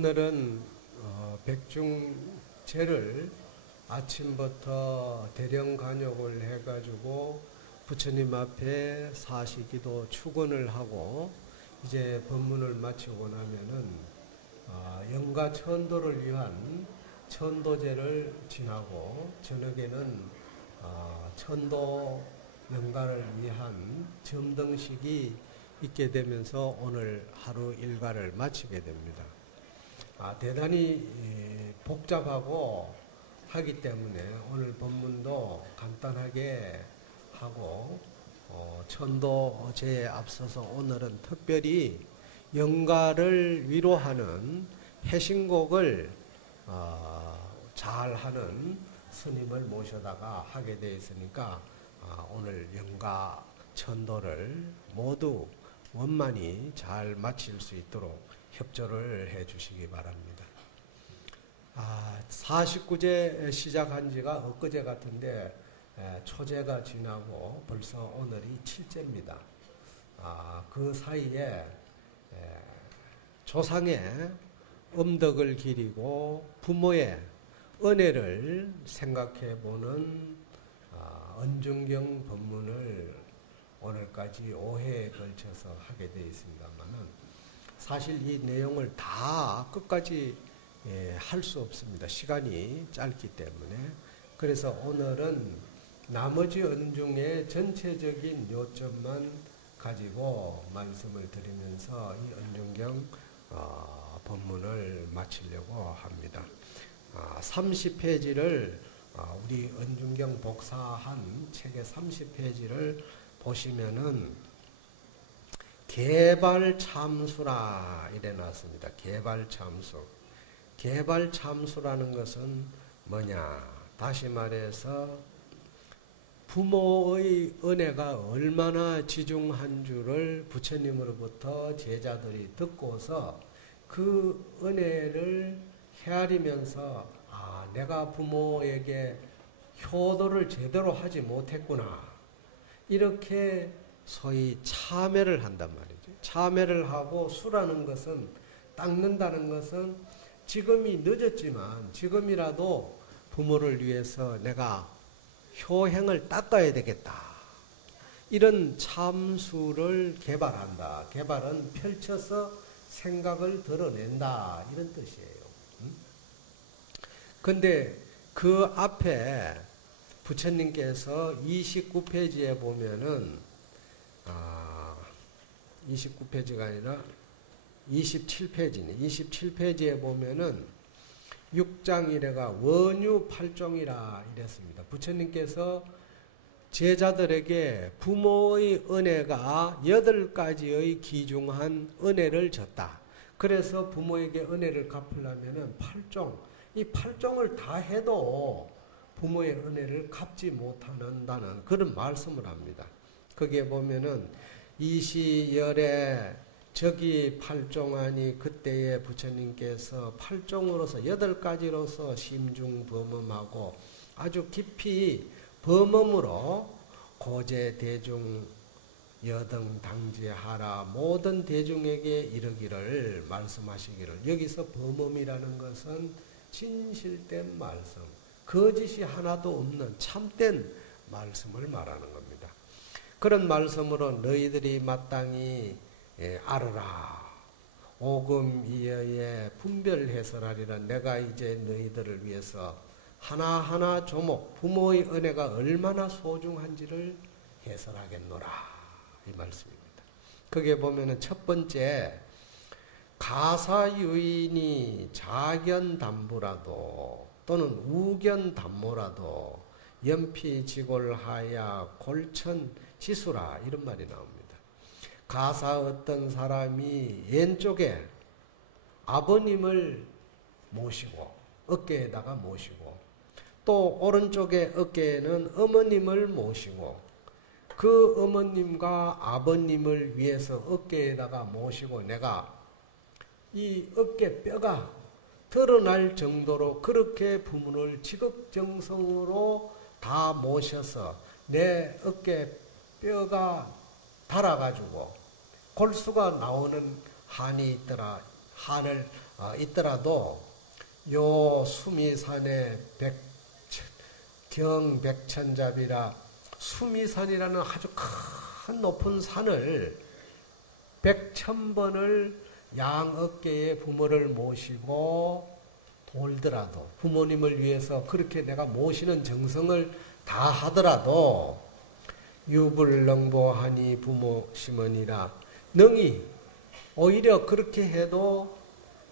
오늘은 백중제를 아침부터 대령간욕을 해가지고 부처님 앞에 사시기도 축원을 하고 이제 법문을 마치고 나면은 영가천도를 위한 천도제를 지나고 저녁에는 천도 영가를 위한 점등식이 있게 되면서 오늘 하루 일과를 마치게 됩니다. 대단히 복잡하고 하기 때문에 오늘 법문도 간단하게 하고 천도제에 앞서서 오늘은 특별히 영가를 위로하는 해신곡을 잘하는 스님을 모셔다가 하게 되어 있으니까 오늘 영가 천도를 모두 원만히 잘 마칠 수 있도록 협조를 해 주시기 바랍니다. 49제 시작한 지가 엊그제 같은데 초제가 지나고 벌써 오늘이 7제입니다. 그 사이에 조상의 음덕을 기리고 부모의 은혜를 생각해 보는 은중경 법문을 오늘까지 5회에 걸쳐서 하게 되어 있습니다만은 사실 이 내용을 다 끝까지 할 수 없습니다. 시간이 짧기 때문에. 그래서 오늘은 나머지 은중의 전체적인 요점만 가지고 말씀을 드리면서 이 은중경 법문을 마치려고 합니다. 30페이지를 우리 은중경 복사한 책의 30페이지를 보시면은 개발참수라 이래 놨습니다. 개발참수. 개발참수라는 것은 뭐냐? 다시 말해서 부모의 은혜가 얼마나 지중한 줄을 부처님으로부터 제자들이 듣고서 그 은혜를 헤아리면서 내가 부모에게 효도를 제대로 하지 못했구나. 이렇게 소위 참회를 한단 말이죠. 참회를 하고 수라는 것은 닦는다는 것은 지금이 늦었지만 지금이라도 부모를 위해서 내가 효행을 닦아야 되겠다. 이런 참수를 개발한다. 개발은 펼쳐서 생각을 드러낸다. 이런 뜻이에요. 근데 그 앞에 부처님께서 29페이지에 보면은 29페이지가 아니라 27페이지네. 27페이지에 보면은 6장 1회가 원유 8종이라 이랬습니다. 부처님께서 제자들에게 부모의 은혜가 8가지의 귀중한 은혜를 줬다. 그래서 부모에게 은혜를 갚으려면은 8종, 이 8종을 다 해도 부모의 은혜를 갚지 못한다는 그런 말씀을 합니다. 거기에 보면은 이시열에 저기 8종하니 그때에 부처님께서 8종으로서 8가지로서 심중범음하고 아주 깊이 범음으로 고제 대중 여등 당지하라 모든 대중에게 이르기를 말씀하시기를. 여기서 범음이라는 것은 진실된 말씀, 거짓이 하나도 없는 참된 말씀을 말하는 겁니다. 그런 말씀으로 너희들이 마땅히 알아라. 오금이여에 분별해설하리라. 내가 이제 너희들을 위해서 하나하나 조목 부모의 은혜가 얼마나 소중한지를 해설하겠노라. 이 말씀입니다. 거기에 보면은 첫 번째 가사유인이 자견담부라도 또는 우견담모라도 연피지골하야 골천지수라 이런 말이 나옵니다. 가사 어떤 사람이 왼쪽에 아버님을 모시고 어깨에다가 모시고 또 오른쪽에 어깨에는 어머님을 모시고 그 어머님과 아버님을 위해서 어깨에다가 모시고 내가 이 어깨뼈가 드러날 정도로 그렇게 부모를 지극정성으로 다 모셔서 내 어깨뼈가 달아가지고 골수가 나오는 한이 있더라. 한을 있더라도 요 수미산의 경백천잡이라 수미산이라는 아주 큰 높은 산을 100,000번을 양 어깨에 부모를 모시고 돌더라도 부모님을 위해서 그렇게 내가 모시는 정성을 다 하더라도 유불능보하니 부모 심으니라 능히 오히려 그렇게 해도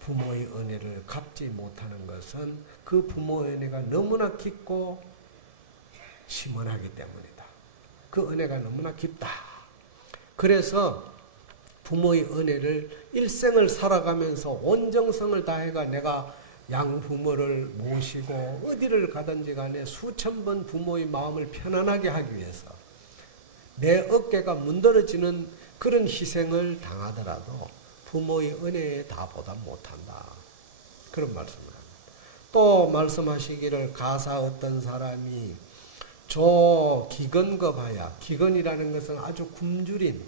부모의 은혜를 갚지 못하는 것은 그 부모의 은혜가 너무나 깊고 심원하기 때문이다. 그 은혜가 너무나 깊다. 그래서 부모의 은혜를 일생을 살아가면서 온정성을 다해가 내가 양부모를 모시고 어디를 가든지 간에 수천 번 부모의 마음을 편안하게 하기 위해서 내 어깨가 문드러지는 그런 희생을 당하더라도 부모의 은혜에 다 보답 못한다. 그런 말씀을 합니다. 또 말씀하시기를 가사 어떤 사람이 조 기근급하야 기근이라는 것은 아주 굶주린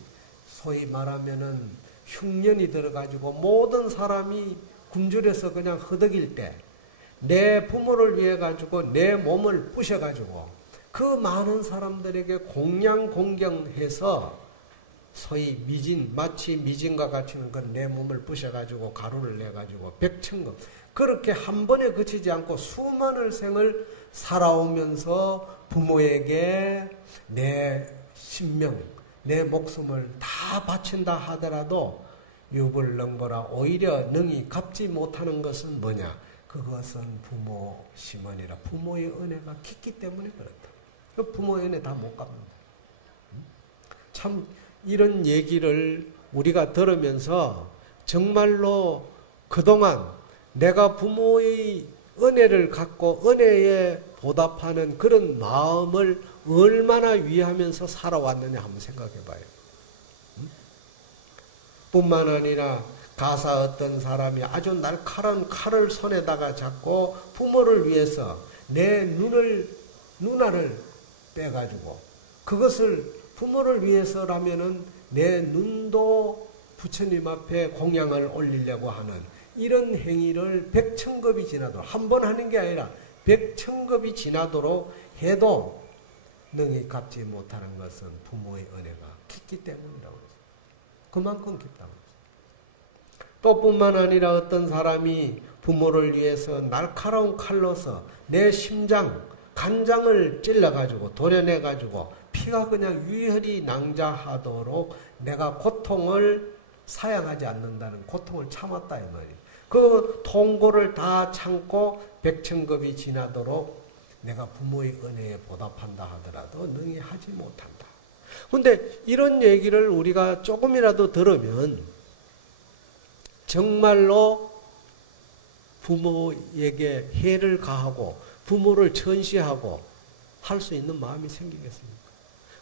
소위 말하면은 흉년이 들어가지고 모든 사람이 굶주려서 그냥 허덕일 때 내 부모를 위해 가지고 내 몸을 부셔 가지고 그 많은 사람들에게 공양공경해서 소위 미진 마치 미진과 같이는 그 내 몸을 부셔 가지고 가루를 내 가지고 100,000급 그렇게 한 번에 그치지 않고 수많은 생을 살아오면서 부모에게 내 신명 내 목숨을 다 바친다 하더라도 유불능보라 오히려 능히 갚지 못하는 것은 뭐냐? 그것은 부모 심언이라 부모의 은혜가 깊기 때문에 그렇다. 부모의 은혜 다 못 갚는다. 참 이런 얘기를 우리가 들으면서 정말로 그동안 내가 부모의 은혜를 갖고 은혜에 보답하는 그런 마음을 얼마나 위하면서 살아왔느냐 한번 생각해 봐요. 뿐만 아니라 가사 어떤 사람이 아주 날카로운 칼을 손에다가 잡고 부모를 위해서 내 눈알을 빼가지고 그것을 부모를 위해서라면은 내 눈도 부처님 앞에 공양을 올리려고 하는 이런 행위를 100,000급이 지나도록 한 번 하는 게 아니라 100,000급이 지나도록 해도 능히 갚지 못하는 것은 부모의 은혜가 깊기 때문이라고 했어요. 그만큼 깊다고 했어요. 또 뿐만 아니라 어떤 사람이 부모를 위해서 날카로운 칼로서 내 심장, 간장을 찔러가지고 도려내가지고 피가 그냥 유혈이 낭자하도록 내가 고통을 사양하지 않는다는 고통을 참았다 이 말이에요. 그 통고를 다 참고 100,000급이 지나도록 내가 부모의 은혜에 보답한다 하더라도 능히 하지 못한다. 근데 이런 얘기를 우리가 조금이라도 들으면 정말로 부모에게 해를 가하고 부모를 전시하고 할 수 있는 마음이 생기겠습니까?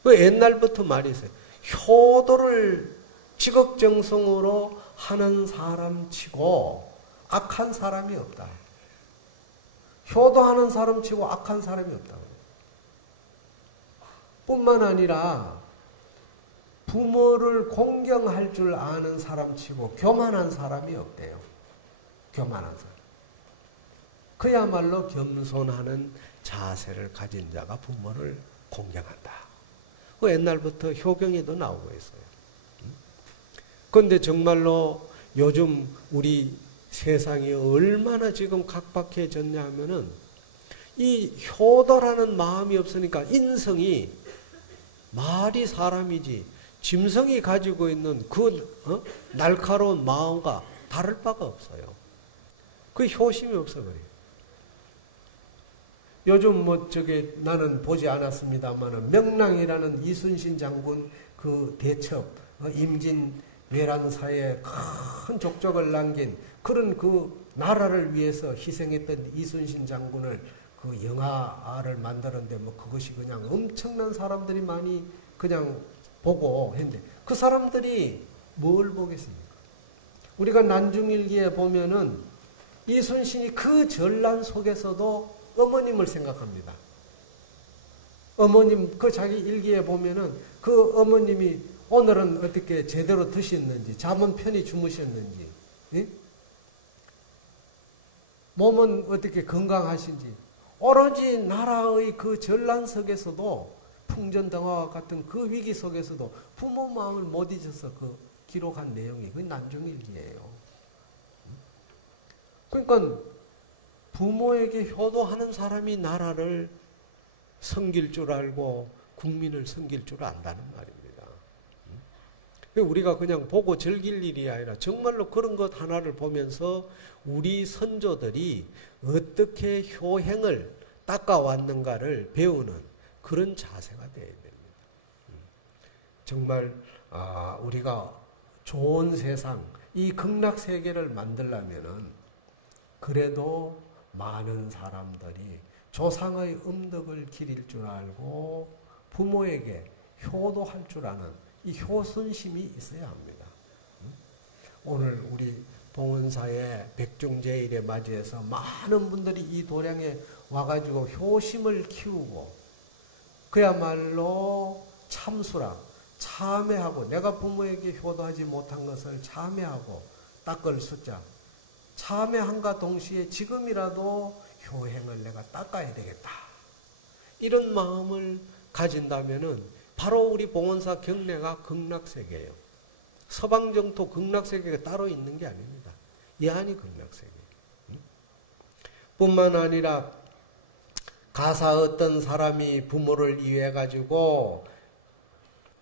그 옛날부터 말이 있어요. 효도를 지극정성으로 하는 사람 치고 악한 사람이 없다. 효도하는 사람 치고 악한 사람이 없다. 뿐만 아니라 부모를 공경할 줄 아는 사람 치고 교만한 사람이 없대요. 교만한 사람. 그야말로 겸손하는 자세를 가진 자가 부모를 공경한다. 그 옛날부터 효경에도 나오고 있어요. 그런데 정말로 요즘 우리 세상이 얼마나 지금 각박해졌냐 하면은 이 효도라는 마음이 없으니까 인성이 말이 사람이지 짐승이 가지고 있는 그 날카로운 마음과 다를 바가 없어요. 그 효심이 없어 그래요. 요즘 나는 보지 않았습니다만은 명랑이라는 이순신 장군 그 대첩 임진 외란사에 큰 족적을 남긴 그런 그 나라를 위해서 희생했던 이순신 장군을 그 영화를 만드는데 그것이 그냥 엄청난 사람들이 많이 그냥 보고 했는데 그 사람들이 뭘 보겠습니까? 우리가 난중일기에 보면은 이순신이 그 전란 속에서도 어머님을 생각합니다. 어머님 그 자기 일기에 보면은 그 어머님이 오늘은 어떻게 제대로 드셨는지 잠은 편히 주무셨는지 예? 몸은 어떻게 건강하신지 오로지 나라의 그 전란 속에서도 풍전등화와 같은 그 위기 속에서도 부모 마음을 못 잊어서 그 기록한 내용이 그 난중일기예요. 그러니까 부모에게 효도하는 사람이 나라를 섬길 줄 알고 국민을 섬길 줄 안다는 말입니다. 우리가 그냥 보고 즐길 일이 아니라 정말로 그런 것 하나를 보면서 우리 선조들이 어떻게 효행을 닦아왔는가를 배우는 그런 자세가 되어야 됩니다. 정말 우리가 좋은 세상, 이 극락세계를 만들려면은 그래도 많은 사람들이 조상의 음덕을 기릴 줄 알고 부모에게 효도할 줄 아는 이 효순심이 있어야 합니다. 오늘 우리 봉헌사의 백중제일에 맞이해서 많은 분들이 이 도량에 와가지고 효심을 키우고 그야말로 참수라, 참회하고 내가 부모에게 효도하지 못한 것을 참회하고 닦을 숫자, 참회함과 동시에 지금이라도 효행을 내가 닦아야 되겠다. 이런 마음을 가진다면은 바로 우리 봉헌사 경례가 극락세계예요. 서방정토 극락세계가 따로 있는 게 아닙니다. 이 안이 극락세계. 뿐만 아니라 가사 어떤 사람이 부모를 위해 가지고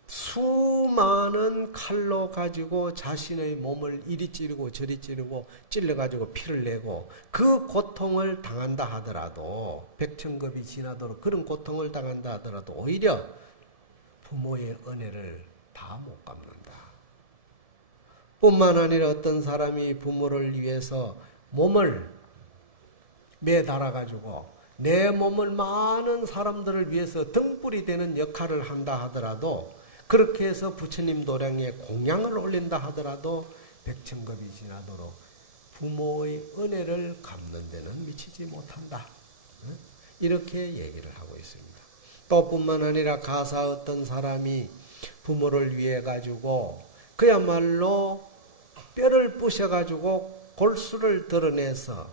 수많은 칼로 가지고 자신의 몸을 이리 찌르고 저리 찌르고 찔러가지고 피를 내고 그 고통을 당한다 하더라도 백천급이 지나도록 그런 고통을 당한다 하더라도 오히려 부모의 은혜를 다 못 갚는다. 뿐만 아니라 어떤 사람이 부모를 위해서 몸을 매달아가지고 내 몸을 많은 사람들을 위해서 등불이 되는 역할을 한다 하더라도 그렇게 해서 부처님 도량에 공양을 올린다 하더라도 백천급이 지나도록 부모의 은혜를 갚는 데는 미치지 못한다. 이렇게 얘기를 하고 있습니다. 또 뿐만 아니라 가사 어떤 사람이 부모를 위해 가지고 그야말로 뼈를 부셔가지고 골수를 드러내서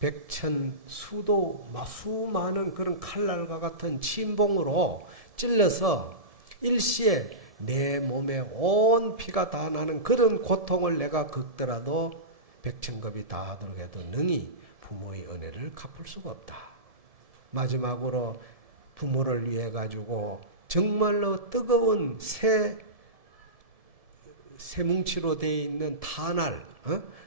백천 수많은 그런 칼날과 같은 침봉으로 찔러서 일시에 내 몸에 온 피가 다 나는 그런 고통을 내가 겪더라도 백천급이 다 하도록 해도 능히 부모의 은혜를 갚을 수가 없다. 마지막으로 부모를 위해 가지고 정말로 뜨거운 쇠뭉치로 되어 있는 타날,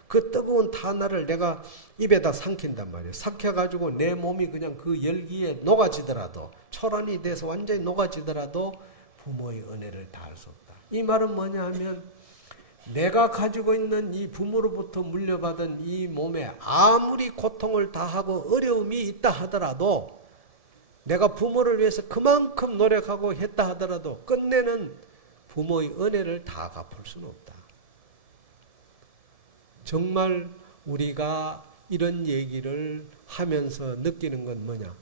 그 뜨거운 타날을 내가 입에다 삼킨단 말이에요. 삭혀가지고 내 몸이 그냥 그 열기에 녹아지더라도 초란이 돼서 완전히 녹아지더라도 부모의 은혜를 다할 수 없다. 이 말은 뭐냐 하면 내가 가지고 있는 이 부모로부터 물려받은 이 몸에 아무리 고통을 다하고 어려움이 있다 하더라도 내가 부모를 위해서 그만큼 노력하고 했다 하더라도 끝내는 부모의 은혜를 다 갚을 수는 없다. 정말 우리가 이런 얘기를 하면서 느끼는 건 뭐냐?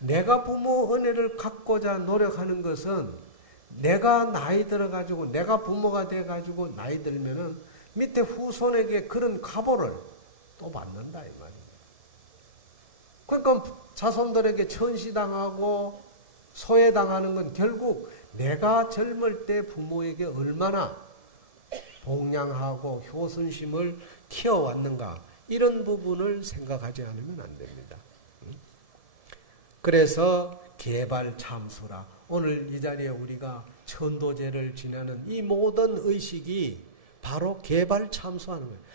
내가 부모 은혜를 갚고자 노력하는 것은 내가 나이 들어가지고 내가 부모가 돼가지고 나이 들면은 밑에 후손에게 그런 가보를 또 받는다 이 말이에요. 그러니까 자손들에게 천시당하고 소외당하는 건 결국 내가 젊을 때 부모에게 얼마나 봉양하고 효순심을 키워왔는가 이런 부분을 생각하지 않으면 안 됩니다. 그래서 개발참수라 오늘 이 자리에 우리가 천도제를 지내는 이 모든 의식이 바로 개발참수하는 거예요.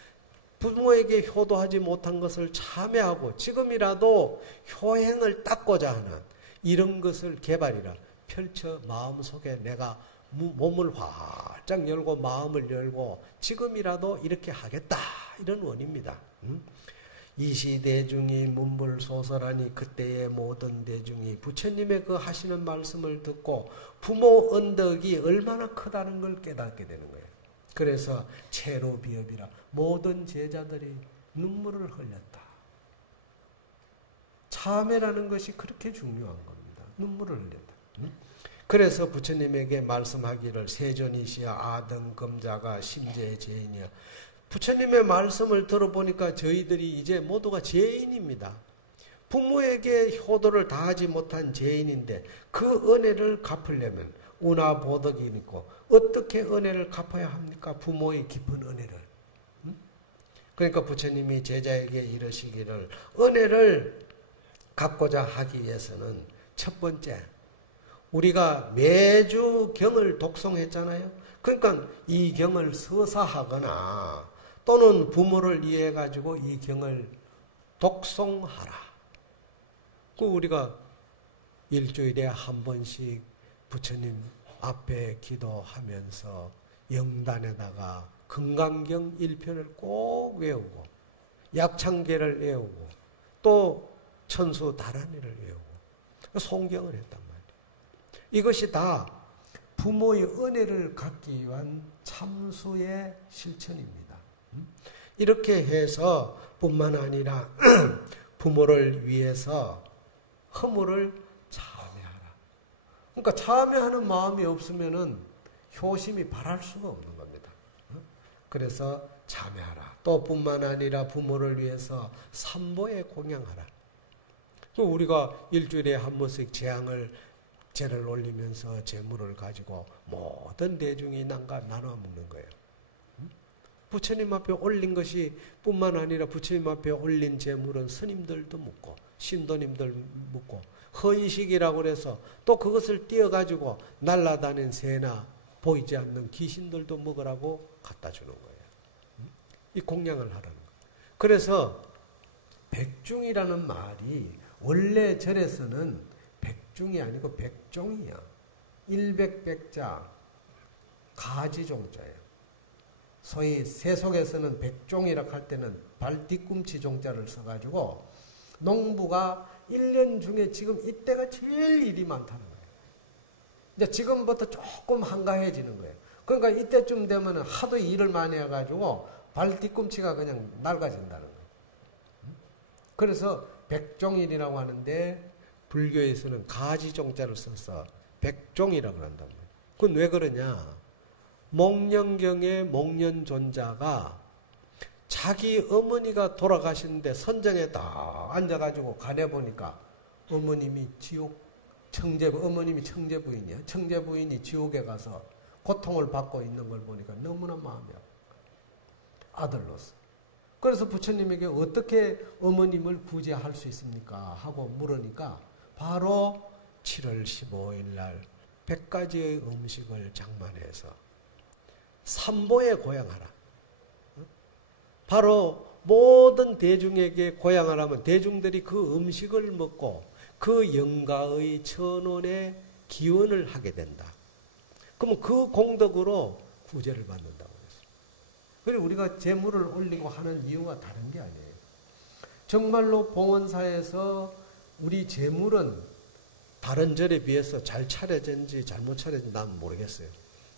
부모에게 효도하지 못한 것을 참회하고 지금이라도 효행을 닦고자 하는 이런 것을 개발이라 펼쳐 마음속에 내가 몸을 활짝 열고 마음을 열고 지금이라도 이렇게 하겠다 이런 원입니다. 이시대중이 문불소설하니 그때의 모든 대중이 부처님의 그 하시는 말씀을 듣고 부모 언덕이 얼마나 크다는 걸 깨닫게 되는 거예요. 그래서 체로비업이라 모든 제자들이 눈물을 흘렸다. 참회라는 것이 그렇게 중요한 겁니다. 눈물을 흘렸다. 그래서 부처님에게 말씀하기를 세존이시여 아등검자가 심재제인이여 부처님의 말씀을 들어보니까 저희들이 이제 모두가 죄인입니다. 부모에게 효도를 다하지 못한 죄인인데 그 은혜를 갚으려면 운하보덕이 있고 어떻게 은혜를 갚아야 합니까? 부모의 깊은 은혜를. 그러니까 부처님이 제자에게 이르시기를 은혜를 갚고자 하기 위해서는 첫 번째 우리가 매주 경을 독송했잖아요. 그러니까 이 경을 서사하거나 또는 부모를 위해 가지고 이 경을 독송하라. 그 우리가 일주일에 한 번씩 부처님 앞에 기도하면서 영단에다가 금강경 1편을 꼭 외우고 약창계를 외우고 또 천수 다란이를 외우고 송경을 했단 말이에요. 이것이 다 부모의 은혜를 갖기 위한 참수의 실천입니다. 이렇게 해서 뿐만 아니라 부모를 위해서 허물을 참여하라. 그러니까 참여하는 마음이 없으면은 효심이 발할 수가 없는 겁니다. 그래서 참여하라. 또 뿐만 아니라 부모를 위해서 삼보에 공양하라. 우리가 일주일에 한 번씩 제를 올리면서 제물을 가지고 모든 대중이 나눠 먹는 거예요. 부처님 앞에 올린 것이 뿐만 아니라 부처님 앞에 올린 제물은 스님들도 묻고 신도님들 묻고 헌식이라고 해서 또 그것을 띄어가지고 날아다니는 새나 보이지 않는 귀신들도 먹으라고 갖다 주는 거예요. 이 공양을 하라는 거예요. 그래서 백중이라는 말이 원래 절에서는 백중이 아니고 백종이야. 일백백자 가지종자예요. 소위 세속에서는 백종이라고 할 때는 발 뒤꿈치 종자를 써가지고 농부가 1년 중에 지금 이때가 제일 일이 많다는 거예요. 이제 지금부터 조금 한가해지는 거예요. 그러니까 이때쯤 되면 하도 일을 많이 해가지고 발 뒤꿈치가 그냥 낡아진다는 거예요. 그래서 백종일이라고 하는데 불교에서는 가지종자를 써서 백종이라고 한단 말이에요. 그건 왜 그러냐? 목련경의 목련존자가 자기 어머니가 돌아가시는데 선정에 딱 앉아가지고 가려보니까 어머님이 어머님이 청제부인이야. 청제부인이 지옥에 가서 고통을 받고 있는 걸 보니까 너무나 마음이 아파. 아들로서. 그래서 부처님에게 어떻게 어머님을 구제할 수 있습니까? 하고 물으니까 바로 7월 15일 날 100가지의 음식을 장만해서 삼보에 고양하라. 바로 모든 대중에게 고양하라면 대중들이 그 음식을 먹고 그 영가의 천원의 기원을 하게 된다. 그러면 그 공덕으로 구제를 받는다고 그랬어요. 그리고 우리가 제물을 올리고 하는 이유가 다른 게 아니에요. 정말로 봉헌사에서 우리 제물은 다른 절에 비해서 잘 차려진지 잘못 차려진지 난 모르겠어요.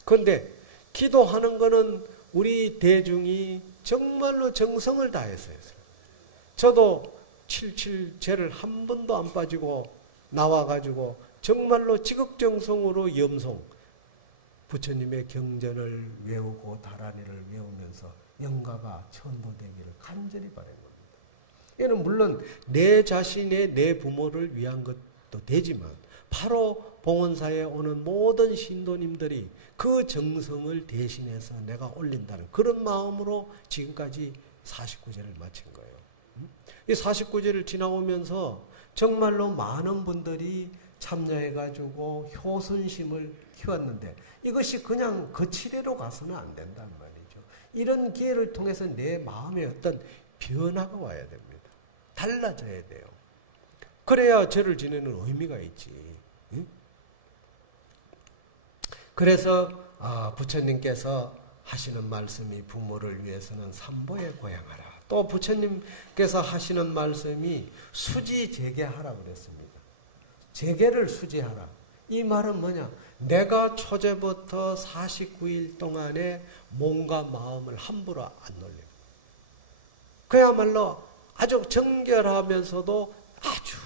그런데 기도하는 거는 우리 대중이 정말로 정성을 다해서 했어요. 저도 77제를 한 번도 안 빠지고 나와가지고 정말로 지극정성으로 염송 부처님의 경전을 외우고 다란이를 외우면서 영가가 천도되기를 간절히 바란 겁니다. 이는 물론 내 자신의 내 부모를 위한 것도 되지만 바로 봉헌사에 오는 모든 신도님들이 그 정성을 대신해서 내가 올린다는 그런 마음으로 지금까지 49제를 마친 거예요. 이 49제를 지나오면서 정말로 많은 분들이 참여해가지고 효순심을 키웠는데 이것이 그냥 거치대로 가서는 안 된단 말이죠. 이런 기회를 통해서 내 마음에 어떤 변화가 와야 됩니다. 달라져야 돼요. 그래야 절을 지내는 의미가 있지. 그래서 부처님께서 하시는 말씀이 부모를 위해서는 삼보에 고양하라. 또 부처님께서 하시는 말씀이 수지제계하라고 그랬습니다. 제계를 수지하라. 이 말은 뭐냐? 내가 초제부터 49일 동안에 몸과 마음을 함부로 안 놀려. 그야말로 아주 정결하면서도 아주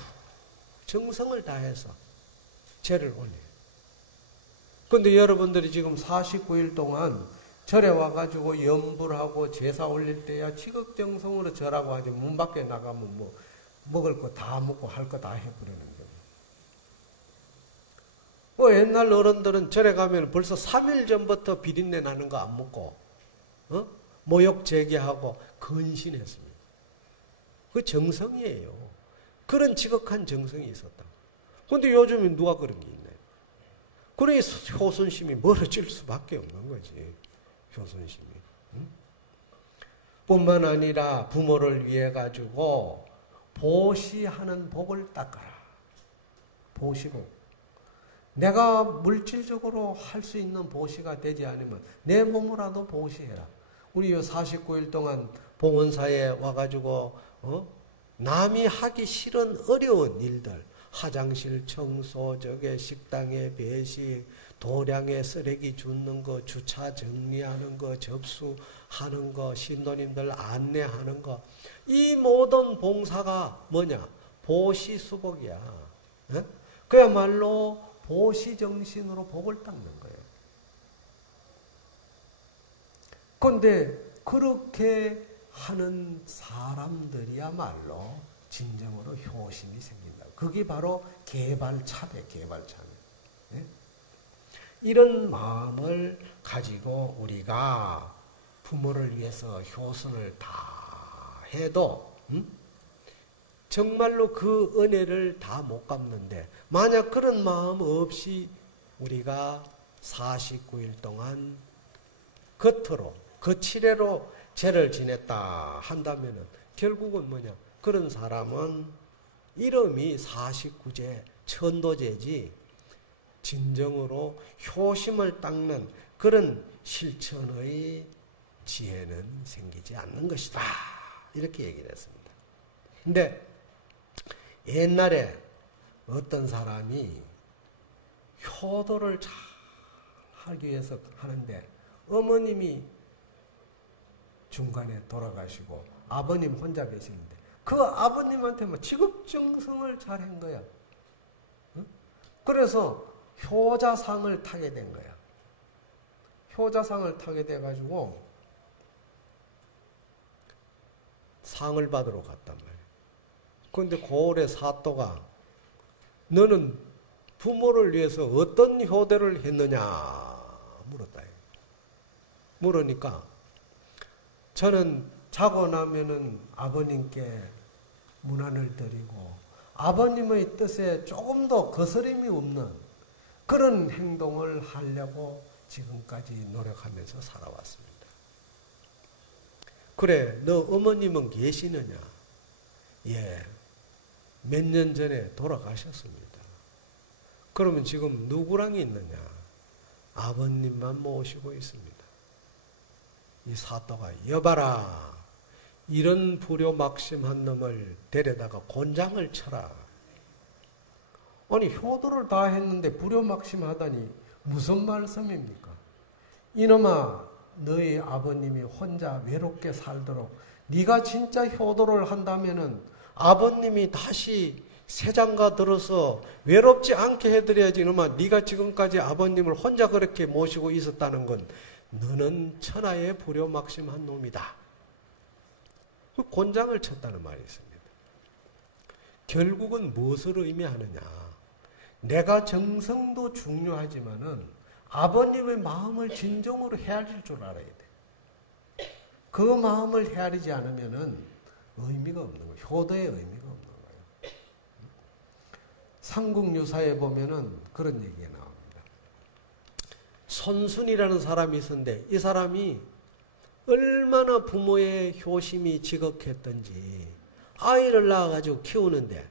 정성을 다해서 제를 올려요. 그런데 여러분들이 지금 49일 동안 절에 와가지고 염불하고 제사 올릴 때야 지극정성으로 절하고 하지 문 밖에 나가면 뭐 먹을 거 다 먹고 할 거 다 해버리는 거예요. 뭐 옛날 어른들은 절에 가면 벌써 3일 전부터 비린내 나는 거 안 먹고 모욕 제기하고 근신했습니다. 그 정성이에요. 그런 지극한 정성이 있었다. 그런데 요즘은 누가 그런 게 있나요? 그래 효순심이 멀어질 수밖에 없는 거지. 효순심이. 뿐만 아니라 부모를 위해 가지고 보시하는 복을 닦아라. 보시복. 내가 물질적으로 할 수 있는 보시가 되지 않으면 내 몸으로라도 보시해라. 우리 49일 동안 봉헌사에 와가지고 남이 하기 싫은 어려운 일들, 화장실 청소, 식당에 배식, 도량에 쓰레기 줍는 거, 주차 정리하는 거, 접수하는 거, 신도님들 안내하는 거, 이 모든 봉사가 뭐냐? 보시수복이야. 그야말로 보시정신으로 복을 닦는 거예요. 그런데 그렇게 하는 사람들이야말로 진정으로 효심이 생긴다. 그게 바로 개발차배, 개발차배. 네? 이런 마음을 가지고 우리가 부모를 위해서 효순을 다 해도 정말로 그 은혜를 다 못 갚는데 만약 그런 마음 없이 우리가 49일 동안 겉으로 거칠애로 죄를 지냈다 한다면은 결국은 뭐냐? 그런 사람은 이름이 49제 천도제지 진정으로 효심을 닦는 그런 실천의 지혜는 생기지 않는 것이다. 이렇게 얘기를 했습니다. 근데 옛날에 어떤 사람이 효도를 잘 하기 위해서 하는데 어머님이 중간에 돌아가시고 아버님 혼자 계시는데 그 아버님한테 뭐 지극정성을 잘한 거야. 그래서 효자상을 타게 된 거야. 효자상을 타게 돼가지고 상을 받으러 갔단 말이야. 그런데 고을의 사또가 너는 부모를 위해서 어떤 효도를 했느냐 물었다. 물으니까 저는 자고 나면은 아버님께 문안을 드리고 아버님의 뜻에 조금도 거스름이 없는 그런 행동을 하려고 지금까지 노력하면서 살아왔습니다. 그래, 너 어머님은 계시느냐? 예, 몇 년 전에 돌아가셨습니다. 그러면 지금 누구랑 있느냐? 아버님만 모시고 있습니다. 이 사또가 여봐라. 이런 불효막심한 놈을 데려다가 곤장을 쳐라. 아니 효도를 다 했는데 불효막심하다니 무슨 말씀입니까? 이놈아 너희 아버님이 혼자 외롭게 살도록 네가 진짜 효도를 한다면은 아버님이 다시 세장가 들어서 외롭지 않게 해드려야지. 이놈아 네가 지금까지 아버님을 혼자 그렇게 모시고 있었다는 건 너는 천하의 불효막심한 놈이다. 그 곤장을 쳤다는 말이 있습니다. 결국은 무엇을 의미하느냐? 내가 정성도 중요하지만은 아버님의 마음을 진정으로 헤아릴 줄 알아야 돼. 그 마음을 헤아리지 않으면은 의미가 없는 거예요. 효도의 의미가 없는 거예요. 삼국유사에 보면은 그런 얘기가 나옵니다. 손순이라는 사람이 있었는데 이 사람이 얼마나 부모의 효심이 지극했던지 아이를 낳아가지고 키우는데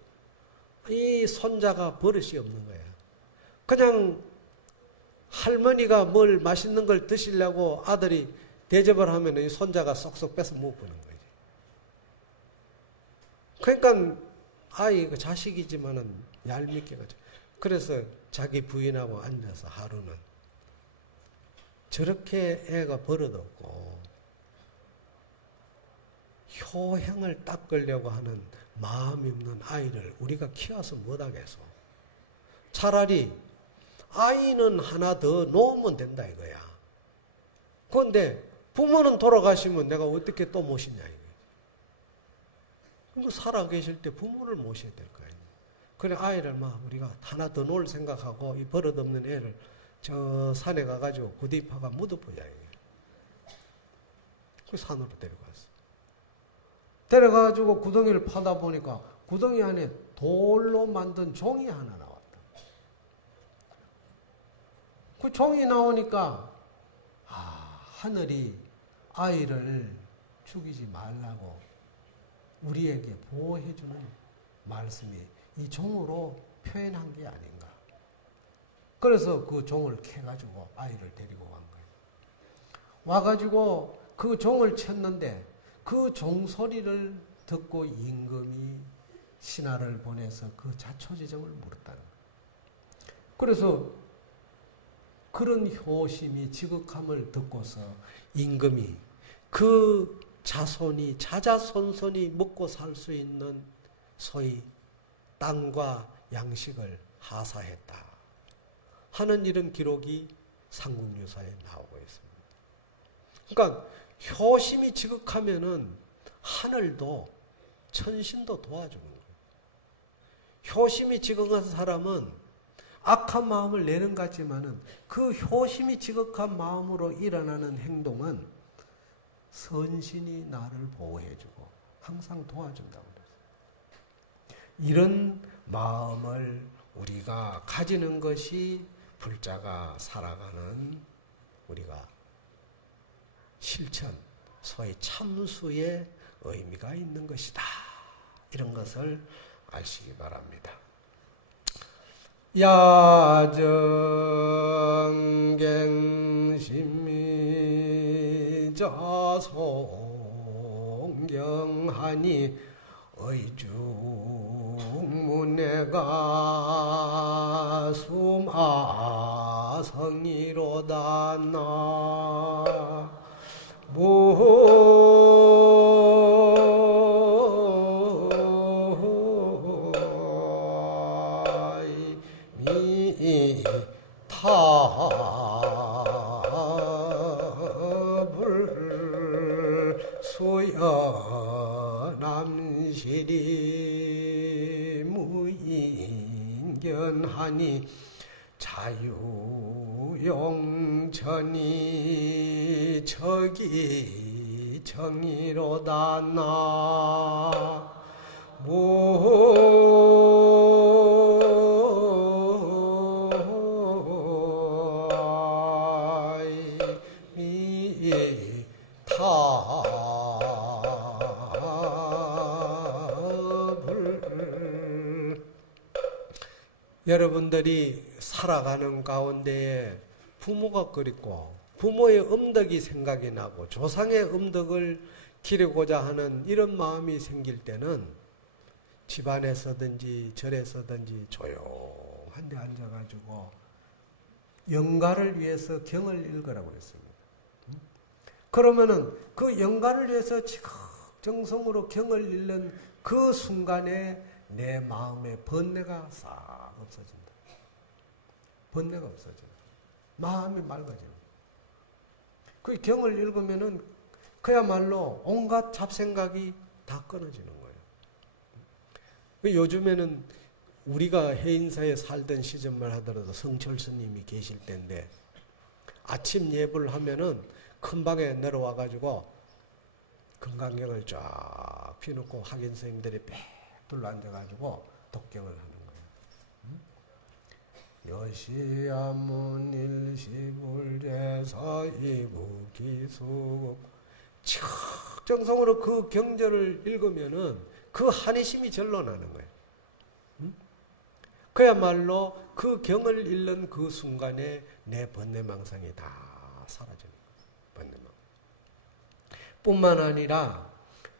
이 손자가 버릇이 없는 거야. 그냥 할머니가 뭘 맛있는 걸 드시려고 아들이 대접을 하면 이 손자가 쏙쏙 뺏어 먹는 거지. 그러니까 아이 그 자식이지만은 얄밉게 가지고 그래서 자기 부인하고 앉아서 하루는 저렇게 애가 버릇없고 효행을 닦으려고 하는 마음이 없는 아이를 우리가 키워서 못하겠어. 차라리 아이는 하나 더 놓으면 된다 이거야. 그런데 부모는 돌아가시면 내가 어떻게 또 모시냐 이거예요. 그럼 살아 계실 때 부모를 모셔야 될 거 아니에요. 그래 아이를 막 우리가 하나 더 놓을 생각하고 이 버릇없는 애를 저 산에 가가지고 구디파가 묻어보자 이거예요. 그 산으로 데려갔어. 데려가가지고 구덩이를 파다 보니까 구덩이 안에 돌로 만든 종이 하나 나왔다. 그 종이 나오니까 하늘이 아이를 죽이지 말라고 우리에게 보호해주는 말씀이 이 종으로 표현한 게 아닌가. 그래서 그 종을 캐가지고 아이를 데리고 간 거예요. 와가지고 그 종을 쳤는데 그 종 소리를 듣고 임금이 신하를 보내서 그 자초지정을 물었다는 거예요. 그래서 그런 효심이 지극함을 듣고서 임금이 그 자손이 자자손손이 먹고 살 수 있는 소위 땅과 양식을 하사했다 하는 이런 기록이 삼국유사에 나오고 있습니다. 그러니까 효심이 지극하면은 하늘도 천신도 도와주는 거예요. 효심이 지극한 사람은 악한 마음을 내는 것 같지만은 그 효심이 지극한 마음으로 일어나는 행동은 선신이 나를 보호해주고 항상 도와준다고 그랬어요. 이런 마음을 우리가 가지는 것이 불자가 살아가는 우리가 실천, 소위 참수의 의미가 있는 것이다. 이런 것을 아시기 바랍니다. 야정갱심미자송경하니 의중문내가 수마성이로다 탑을 수연암시리 무인견하니 자유용천이 저기 정의로다 여러분들이 살아가는 가운데에 부모가 그립고 부모의 음덕이 생각이 나고 조상의 음덕을 기르고자 하는 이런 마음이 생길 때는 집안에서든지 절에서든지 조용한 데 앉아가지고 영가를 위해서 경을 읽으라고 그랬습니다. 그러면은 그 영가를 위해서 지극정성으로 경을 읽는 그 순간에 내 마음의 번뇌가 싹 없어진다. 번뇌가 없어진다. 마음이 맑아져요. 그 경을 읽으면은 그야말로 온갖 잡생각이 다 끊어지는 거예요. 요즘에는 우리가 해인사에 살던 시절만 하더라도 성철 스님이 계실 때인데 아침 예불을 하면은 큰 방에 내려와가지고 금강경을 쫙 펴놓고 학인 스님들이 빽 둘러 앉아가지고 독경을 하는 거예요. 여시야문 일시불제사 이무기수 정성으로 그 경전을 읽으면은 그 한의심이 절로 나는 거예요. 그야말로 그 경을 읽는 그 순간에 내 번뇌망상이 다 사라지는 거예요. 번뇌망상. 뿐만 아니라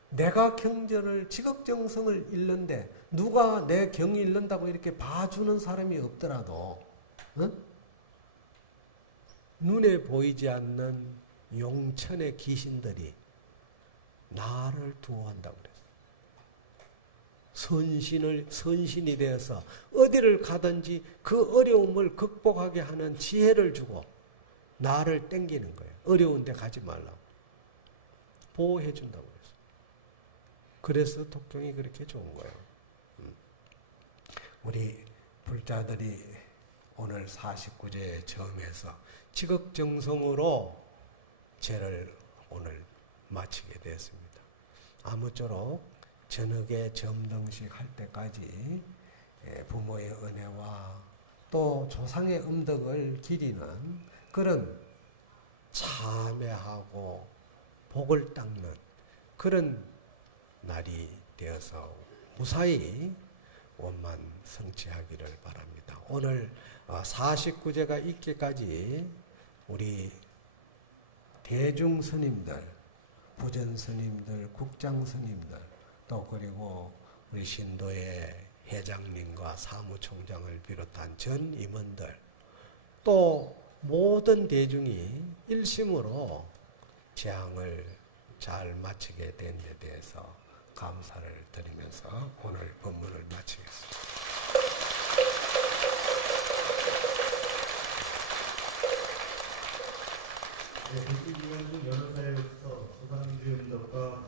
내가 경전을 지극정성을 읽는데 누가 내 경 읽는다고 이렇게 봐주는 사람이 없더라도 눈에 보이지 않는 용천의 귀신들이 나를 두어한다고 그랬어요. 선신이 되어서 어디를 가든지 그 어려움을 극복하게 하는 지혜를 주고 나를 땡기는 거예요. 어려운 데 가지 말라고. 보호해 준다고 그랬어요. 그래서 독경이 그렇게 좋은 거예요. 우리 불자들이 오늘 49제 점에서 지극정성으로 제를 오늘 마치게 되었습니다. 아무쪼록 저녁에 점등식 할 때까지 부모의 은혜와 또 조상의 음덕을 기리는 그런 참회하고 복을 닦는 그런 날이 되어서 무사히 원만 성취하기를 바랍니다. 오늘 49제가 있기까지 우리 대중 스님들, 부전 스님들, 국장 스님들, 또 그리고 우리 신도의 회장님과 사무총장을 비롯한 전 임원들, 또 모든 대중이 일심으로 재앙을 잘 마치게 된 데 대해서 감사를 드리면서 오늘 법문을 마치겠습니다. 네, 백기기관은 여러 사회에서 소상주의 음덕과